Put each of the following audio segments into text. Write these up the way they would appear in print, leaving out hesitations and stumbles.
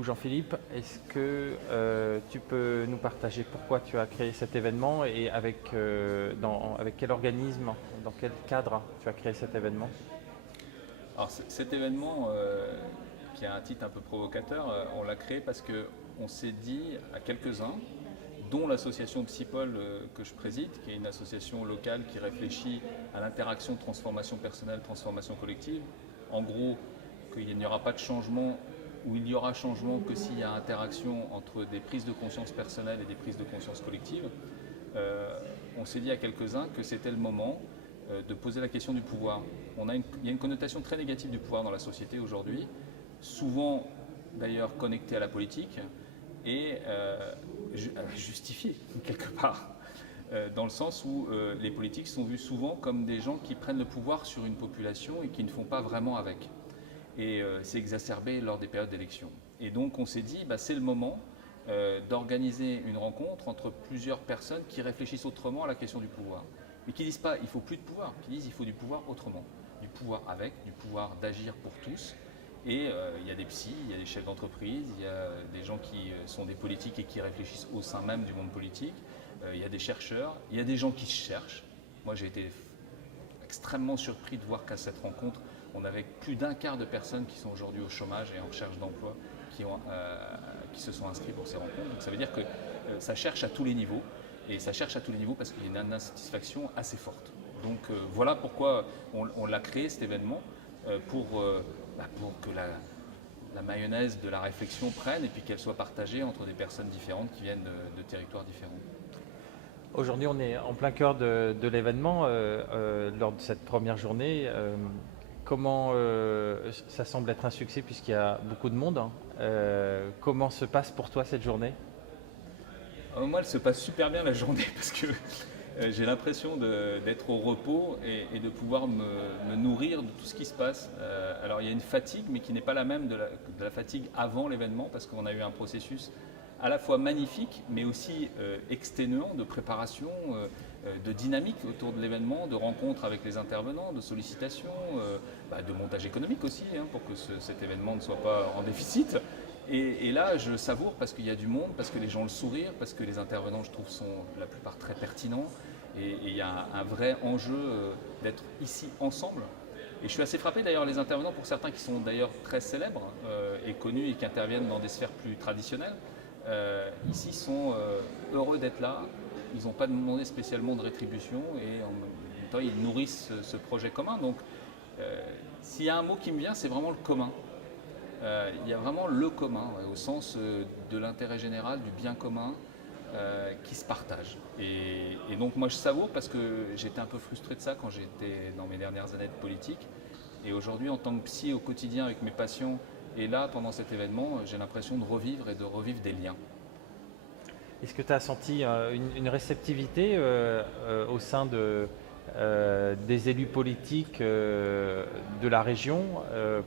coup, Jean-Philippe, est-ce que tu peux nous partager pourquoi tu as créé cet événement et avec quel organisme, dans quel cadre tu as créé cet événement? Alors cet événement, qui a un titre un peu provocateur, on l'a créé parce qu'on s'est dit à quelques-uns, dont l'association Psypol que je préside, qui est une association locale qui réfléchit à l'interaction transformation personnelle, transformation collective. En gros, qu'il n'y aura pas de changement ou il y aura changement que s'il y a interaction entre des prises de conscience personnelles et des prises de conscience collectives. On s'est dit à quelques-uns que c'était le moment de poser la question du pouvoir. Il y a une connotation très négative du pouvoir dans la société aujourd'hui, souvent d'ailleurs connectée à la politique et justifiée quelque part, dans le sens où les politiques sont vus souvent comme des gens qui prennent le pouvoir sur une population et qui ne font pas vraiment avec. Et c'est exacerbé lors des périodes d'élection. Et donc on s'est dit, c'est le moment d'organiser une rencontre entre plusieurs personnes qui réfléchissent autrement à la question du pouvoir. Mais qui disent pas il faut plus de pouvoir, qui disent il faut du pouvoir autrement. Du pouvoir avec, du pouvoir d'agir pour tous. Et il y a des psys, il y a des chefs d'entreprise, il y a des gens qui sont des politiques et qui réfléchissent au sein même du monde politique. Il y a des chercheurs, il y a des gens qui se cherchent. Moi j'ai été extrêmement surpris de voir qu'à cette rencontre, on avait plus d'un quart de personnes qui sont aujourd'hui au chômage et en recherche d'emploi qui se sont inscrits pour ces rencontres. Donc ça veut dire que ça cherche à tous les niveaux. Et ça cherche à tous les niveaux parce qu'il y a une insatisfaction assez forte. Donc voilà pourquoi on l'a créé cet événement, pour que la mayonnaise de la réflexion prenne et puis qu'elle soit partagée entre des personnes différentes qui viennent de territoires différents. Aujourd'hui, on est en plein cœur de l'événement, lors de cette première journée. Comment ça semble être un succès puisqu'il y a beaucoup de monde, hein. Comment se passe pour toi cette journée? Moi, elle se passe super bien la journée parce que j'ai l'impression d'être au repos et de pouvoir me nourrir de tout ce qui se passe. Alors il y a une fatigue, mais qui n'est pas la même de la fatigue avant l'événement, parce qu'on a eu un processus à la fois magnifique, mais aussi exténuant de préparation, de dynamique autour de l'événement, de rencontres avec les intervenants, de sollicitations, de montage économique aussi, hein, pour que cet événement ne soit pas en déficit. Et là, je savoure parce qu'il y a du monde, parce que les gens ont le sourire, parce que les intervenants, je trouve, sont la plupart très pertinents. Et il y a un vrai enjeu d'être ici ensemble. Et je suis assez frappé d'ailleurs, les intervenants, pour certains qui sont d'ailleurs très célèbres et connus et qui interviennent dans des sphères plus traditionnelles, ici sont heureux d'être là. Ils n'ont pas demandé spécialement de rétribution et en même temps, ils nourrissent ce projet commun. Donc, s'il y a un mot qui me vient, c'est vraiment le commun. Il y a vraiment le commun, ouais, au sens de l'intérêt général, du bien commun qui se partage. Et donc moi je savoure parce que j'étais un peu frustré de ça quand j'étais dans mes dernières années de politique. Et aujourd'hui en tant que psy au quotidien avec mes patients, et là pendant cet événement, j'ai l'impression de revivre et de revivre des liens. Est-ce que tu as senti une réceptivité au sein des élus politiques de la région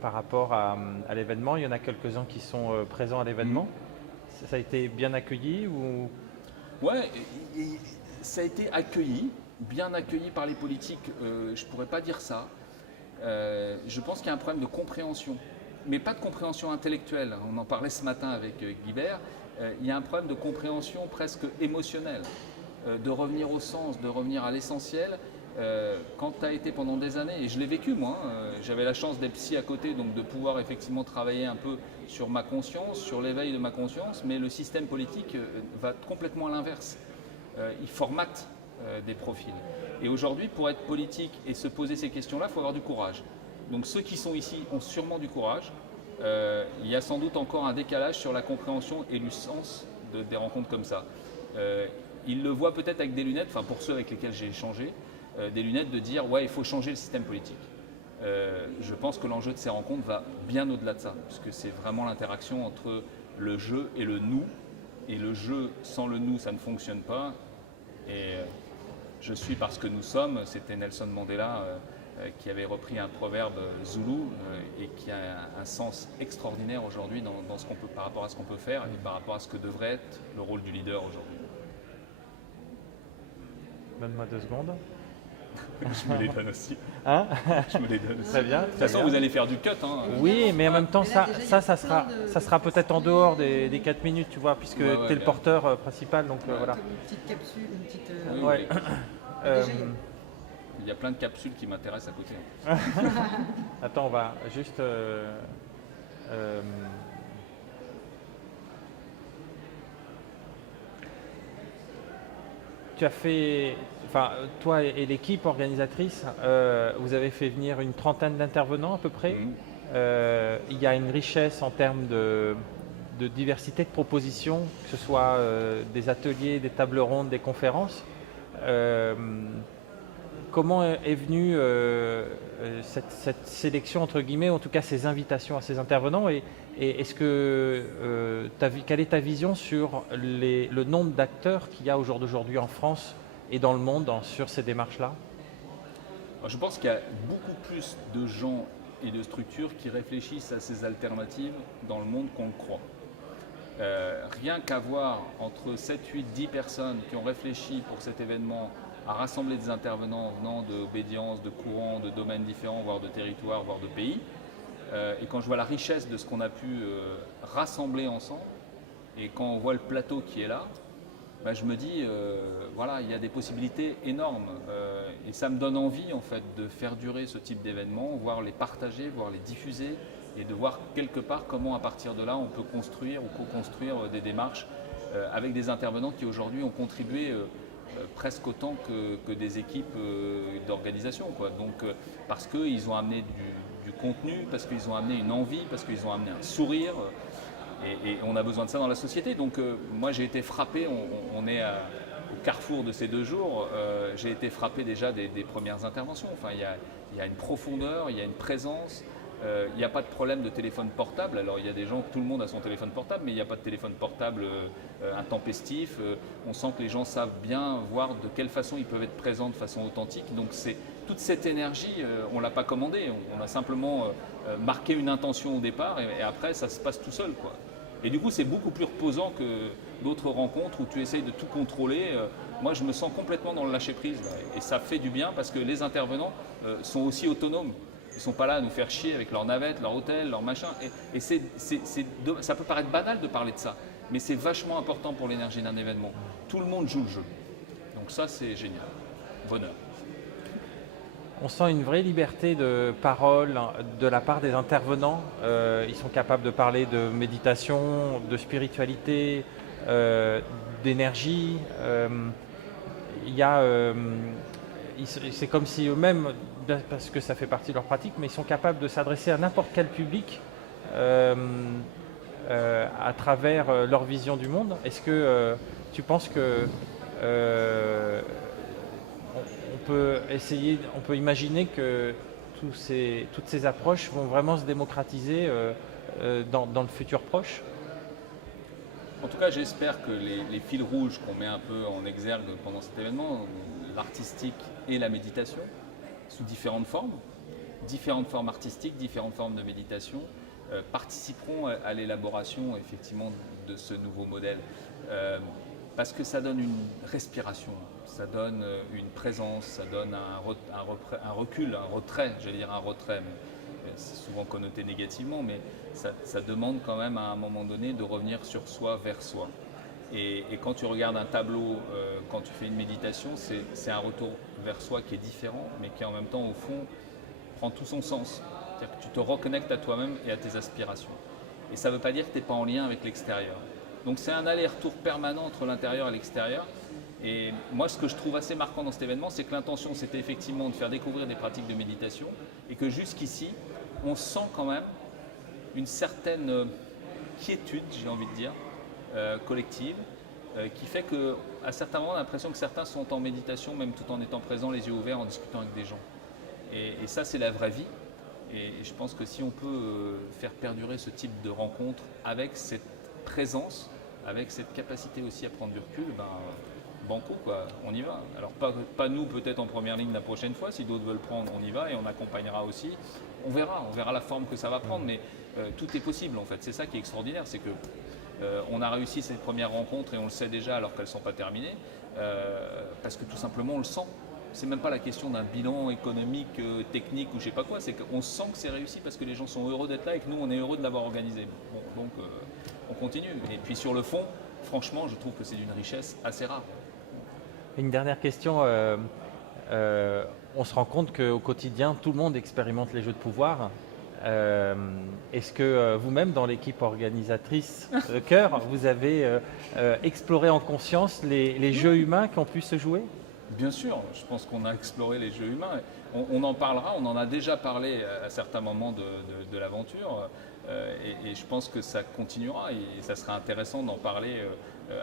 par rapport à l'événement? Il y en a quelques-uns qui sont présents à l'événement. Ça a été bien accueilli ou... Ouais, ça a été accueilli, bien accueilli par les politiques, je ne pourrais pas dire ça. Je pense qu'il y a un problème de compréhension, mais pas de compréhension intellectuelle. On en parlait ce matin avec Guibert. Il y a un problème de compréhension presque émotionnelle, de revenir au sens, de revenir à l'essentiel. Quand tu as été pendant des années, et je l'ai vécu moi, j'avais la chance d'être psy à côté, donc de pouvoir effectivement travailler un peu sur ma conscience, sur l'éveil de ma conscience, mais le système politique va complètement à l'inverse. Il formate des profils. Et aujourd'hui, pour être politique et se poser ces questions-là, il faut avoir du courage. Donc ceux qui sont ici ont sûrement du courage. Il y a sans doute encore un décalage sur la compréhension et le sens des rencontres comme ça. Ils le voient peut-être avec des lunettes, enfin pour ceux avec lesquels j'ai échangé, des lunettes de dire ouais il faut changer le système politique. Je pense que l'enjeu de ces rencontres va bien au-delà de ça, puisque c'est vraiment l'interaction entre le je et le nous, et le je sans le nous ça ne fonctionne pas, et je suis parce que nous sommes, c'était Nelson Mandela qui avait repris un proverbe zoulou et qui a un sens extraordinaire aujourd'hui dans ce qu'on peut, par rapport à ce qu'on peut faire et par rapport à ce que devrait être le rôle du leader aujourd'hui. Donne-moi 2 secondes. Je me les donne aussi. Hein? Je me les donne aussi. Très bien. De toute façon, vous allez faire du cut. Hein. Oui, mais en même temps, Mais là, déjà, il y a ça plein ça sera peut-être en dehors des 4 minutes, tu vois, puisque Ouais, tu es le bien. porteur principal, donc voilà. Comme une petite capsule, une petite. Oui, Ouais. oui. Euh, Déjà, Il y a plein de capsules qui m'intéressent à côté. Attends, on va juste. Tu as fait, enfin, toi et l'équipe organisatrice, vous avez fait venir une trentaine d'intervenants à peu près. Mhm. Il y a une richesse en termes de diversité de propositions, que ce soit des ateliers, des tables rondes, des conférences. Euh, Comment est venue cette sélection, entre guillemets, en tout cas ces invitations à ces intervenants et est-ce que quelle est ta vision sur le nombre d'acteurs qu'il y a au jour d'aujourd'hui en France et dans le monde sur ces démarches-là? Alors, je pense qu'il y a beaucoup plus de gens et de structures qui réfléchissent à ces alternatives dans le monde qu'on le croit. Rien qu'à voir entre 7, 8, 10 personnes qui ont réfléchi pour cet événement à rassembler des intervenants venant d'obédiences, de courants, de domaines différents, voire de territoires, voire de pays. Et quand je vois la richesse de ce qu'on a pu rassembler ensemble, et quand on voit le plateau qui est là, bah, je me dis, voilà, il y a des possibilités énormes. Et ça me donne envie en fait de faire durer ce type d'événements, voire les partager, voire les diffuser, et de voir quelque part comment à partir de là on peut construire ou co-construire des démarches avec des intervenants qui aujourd'hui ont contribué presque autant que des équipes d'organisation. Donc, parce qu'ils ont amené du contenu, parce qu'ils ont amené une envie, parce qu'ils ont amené un sourire. Et on a besoin de ça dans la société. Donc, moi, j'ai été frappé, on est au carrefour de ces 2 jours, j'ai été frappé déjà des premières interventions. Enfin, il y a une profondeur, il y a une présence. Il n'y a pas de problème de téléphone portable. Alors il y a des gens, tout le monde a son téléphone portable, mais il n'y a pas de téléphone portable intempestif. On sent que les gens savent bien voir de quelle façon ils peuvent être présents de façon authentique. Donc c'est toute cette énergie, on ne l'a pas commandée. On a simplement marqué une intention au départ et après ça se passe tout seul, quoi. Et du coup c'est beaucoup plus reposant que d'autres rencontres où tu essayes de tout contrôler. Moi je me sens complètement dans le lâcher prise là, et ça fait du bien parce que les intervenants sont aussi autonomes. Ils ne sont pas là à nous faire chier avec leur navette, leur hôtel, leur machin. Et ça peut paraître banal de parler de ça, mais c'est vachement important pour l'énergie d'un événement. Tout le monde joue le jeu. Donc ça, c'est génial. Bonheur. On sent une vraie liberté de parole de la part des intervenants. Ils sont capables de parler de méditation, de spiritualité, d'énergie. Il y a, c'est comme si eux-mêmes, parce que ça fait partie de leur pratique, mais ils sont capables de s'adresser à n'importe quel public à travers leur vision du monde. Est-ce que tu penses que on peut imaginer que toutes ces approches vont vraiment se démocratiser dans le futur proche? En tout cas, j'espère que les fils rouges qu'on met un peu en exergue pendant cet événement, l'artistique et la méditation, sous différentes formes artistiques, différentes formes de méditation, participeront à l'élaboration effectivement de ce nouveau modèle. Parce que ça donne une respiration, ça donne une présence, ça donne un recul, un retrait, j'allais dire un retrait, mais c'est souvent connoté négativement, mais ça demande quand même à un moment donné de revenir sur soi, vers soi. Et quand tu regardes un tableau, quand tu fais une méditation, c'est un retour vers soi qui est différent, mais qui en même temps, au fond, prend tout son sens. C'est-à-dire que tu te reconnectes à toi-même et à tes aspirations. Et ça ne veut pas dire que tu n'es pas en lien avec l'extérieur. Donc c'est un aller-retour permanent entre l'intérieur et l'extérieur. Et moi, ce que je trouve assez marquant dans cet événement, c'est que l'intention, c'était effectivement de faire découvrir des pratiques de méditation et que jusqu'ici, on sent quand même une certaine quiétude, j'ai envie de dire, collective, qui fait qu'à certains moments, on a l'impression que certains sont en méditation, même tout en étant présents, les yeux ouverts, en discutant avec des gens. Et ça, c'est la vraie vie. Et je pense que si on peut faire perdurer ce type de rencontre avec cette présence, avec cette capacité aussi à prendre du recul, ben, banco, quoi, on y va. Alors pas nous peut-être en première ligne la prochaine fois, si d'autres veulent prendre, on y va et on accompagnera aussi. On verra la forme que ça va prendre, mais tout est possible en fait. C'est ça qui est extraordinaire, c'est que on a réussi cette première rencontre et on le sait déjà alors qu'elles ne sont pas terminées, parce que tout simplement on le sent. c'est même pas la question d'un bilan économique, technique ou je sais pas quoi, c'est qu'on sent que c'est réussi parce que les gens sont heureux d'être là et que nous on est heureux de l'avoir organisé. Bon, donc on continue. Et puis sur le fond, franchement, je trouve que c'est d'une richesse assez rare. Une dernière question. On se rend compte qu'au quotidien, tout le monde expérimente les jeux de pouvoir. Est-ce que vous-même, dans l'équipe organisatrice Cœur, vous avez exploré en conscience les jeux humains qui ont pu se jouer? Bien sûr, je pense qu'on a exploré les jeux humains. On en parlera, on en a déjà parlé à certains moments de l'aventure. Et je pense que ça continuera et ça sera intéressant d'en parler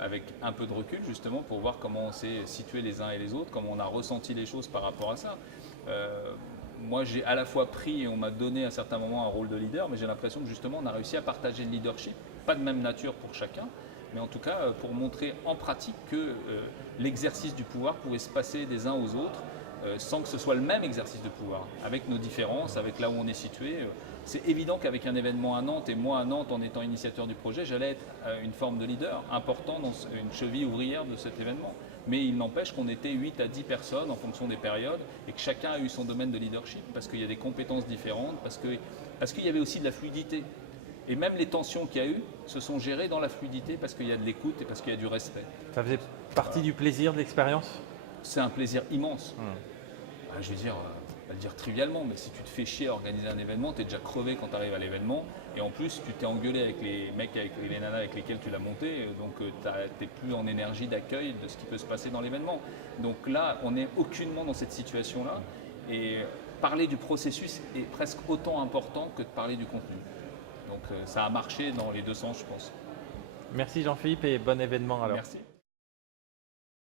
avec un peu de recul justement pour voir comment on s'est situés les uns et les autres, comment on a ressenti les choses par rapport à ça. Moi j'ai à la fois pris et on m'a donné à certains moments un rôle de leader, mais j'ai l'impression que justement on a réussi à partager le leadership, pas de même nature pour chacun, mais en tout cas pour montrer en pratique que l'exercice du pouvoir pouvait se passer des uns aux autres sans que ce soit le même exercice de pouvoir, avec nos différences, avec là où on est situé. C'est évident qu'avec un événement à Nantes, et moi à Nantes en étant initiateur du projet, j'allais être une forme de leader important dans une cheville ouvrière de cet événement. Mais il n'empêche qu'on était 8 à 10 personnes en fonction des périodes et que chacun a eu son domaine de leadership parce qu'il y a des compétences différentes, parce qu'il y avait aussi de la fluidité. Et même les tensions qu'il y a eu se sont gérées dans la fluidité parce qu'il y a de l'écoute et parce qu'il y a du respect. Ça faisait partie du plaisir de l'expérience? C'est un plaisir immense. Je vais dire, pas le dire trivialement, mais si tu te fais chier à organiser un événement, tu es déjà crevé quand tu arrives à l'événement. Et en plus, tu t'es engueulé avec les mecs, avec les nanas avec lesquels tu l'as monté. Donc, tu n'es plus en énergie d'accueil de ce qui peut se passer dans l'événement. Donc là, on n'est aucunement dans cette situation-là. Et parler du processus est presque autant important que de parler du contenu. Donc, ça a marché dans les deux sens, je pense. Merci Jean-Philippe et bon événement alors. Merci.